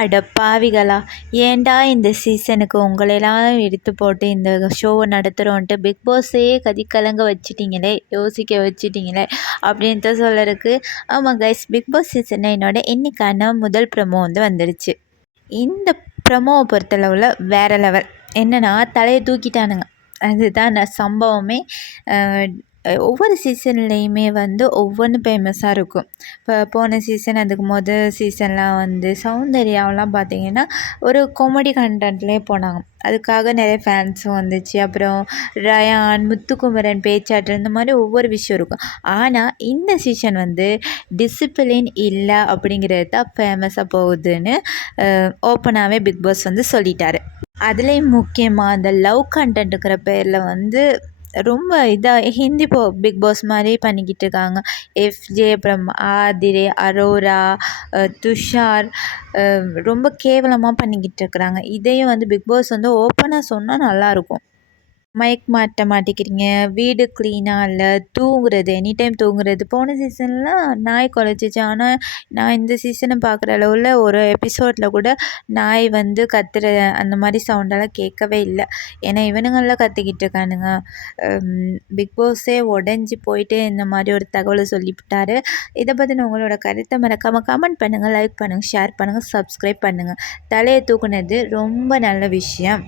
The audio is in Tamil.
அட பாவிகளா ஏன்டா இந்த சீசனுக்கு உங்களெல்லாம் எடுத்து போட்டு இந்த ஷோவை நடத்துகிறோன்ட்டு பிக் பாஸே கதி கலங்க வச்சிட்டிங்களே யோசிக்க வச்சுட்டிங்களே அப்படின்ட்டு சொல்லறதுக்கு. ஆமாம் கைஸ் பிக் பாஸ் சீசன் நைனோட இன்னைக்கான முதல் ப்ரமோ வந்து வந்துடுச்சு இந்த ப்ரமோவை பொறுத்தளவில் வேறு லெவல் என்னென்னா தலையை தூக்கிட்டானுங்க. அதுதான் நான் சம்பவமே. ஒவ்வொரு சீசன்லேயுமே வந்து ஒவ்வொன்று ஃபேமஸாக இருக்கும். இப்போ போன சீசன் அதுக்கு மொதல் சீசன்லாம் வந்து சௌந்தர்யாவெலாம் பார்த்தீங்கன்னா ஒரு காமெடி கண்டென்ட்லேயே போனாங்க. அதுக்காக நிறைய ஃபேன்ஸும் வந்துச்சு. அப்புறம் ரயான் முத்துக்குமரன் பேச்சாற்று இந்த மாதிரி ஒவ்வொரு விஷயம் இருக்கும். ஆனால் இந்த சீசன் வந்து டிசிப்ளின் இல்லை அப்படிங்கிறது தான் ஃபேமஸாக போகுதுன்னு ஓப்பனாகவே பிக் பாஸ் வந்து சொல்லிட்டாரு. அதுலேயும் முக்கியமாக அந்த லவ் கண்டென்ட்டுங்கிற பேரில் வந்து ரொம்ப இதாக ஹிந்தி போ பிக் பாஸ் மாதிரி பண்ணிக்கிட்டு இருக்காங்க. எஃப்ஜே அப்புறம் ஆதிரே அரோரா துஷார் ரொம்ப கேவலமாக பண்ணிக்கிட்டு இருக்கிறாங்க. இதையும் வந்து பிக் பாஸ் வந்து ஓப்பனாக சொன்னால் நல்லாயிருக்கும் மைக் மாட்ட மாட்டேங்கிறீங்க வீடு க்ளீனாக இல்லை தூங்குறது எனி டைம் தூங்குறது போன சீசன்லாம் நாய் குலைச்சிச்சு ஆனால் நான் இந்த சீசனை பார்க்குற அளவில் ஒரு எபிசோடில் கூட நாய் வந்து கத்துற அந்த மாதிரி சவுண்டெல்லாம் கேட்கவே இல்லை. ஏன்னா இவனுங்கள்லாம் கற்றுக்கிட்டு இருக்கானுங்க. பிக் பாஸே உடஞ்சி போயிட்டு இந்த மாதிரி ஒரு தகவலை சொல்லிவிட்டாரு. இதை பற்றின உங்களோட கருத்தை மறக்காமல் கமெண்ட் பண்ணுங்கள் லைக் பண்ணுங்கள் ஷேர் பண்ணுங்கள் சப்ஸ்கிரைப் பண்ணுங்கள் தலையை தூக்குனது ரொம்ப நல்ல விஷயம்.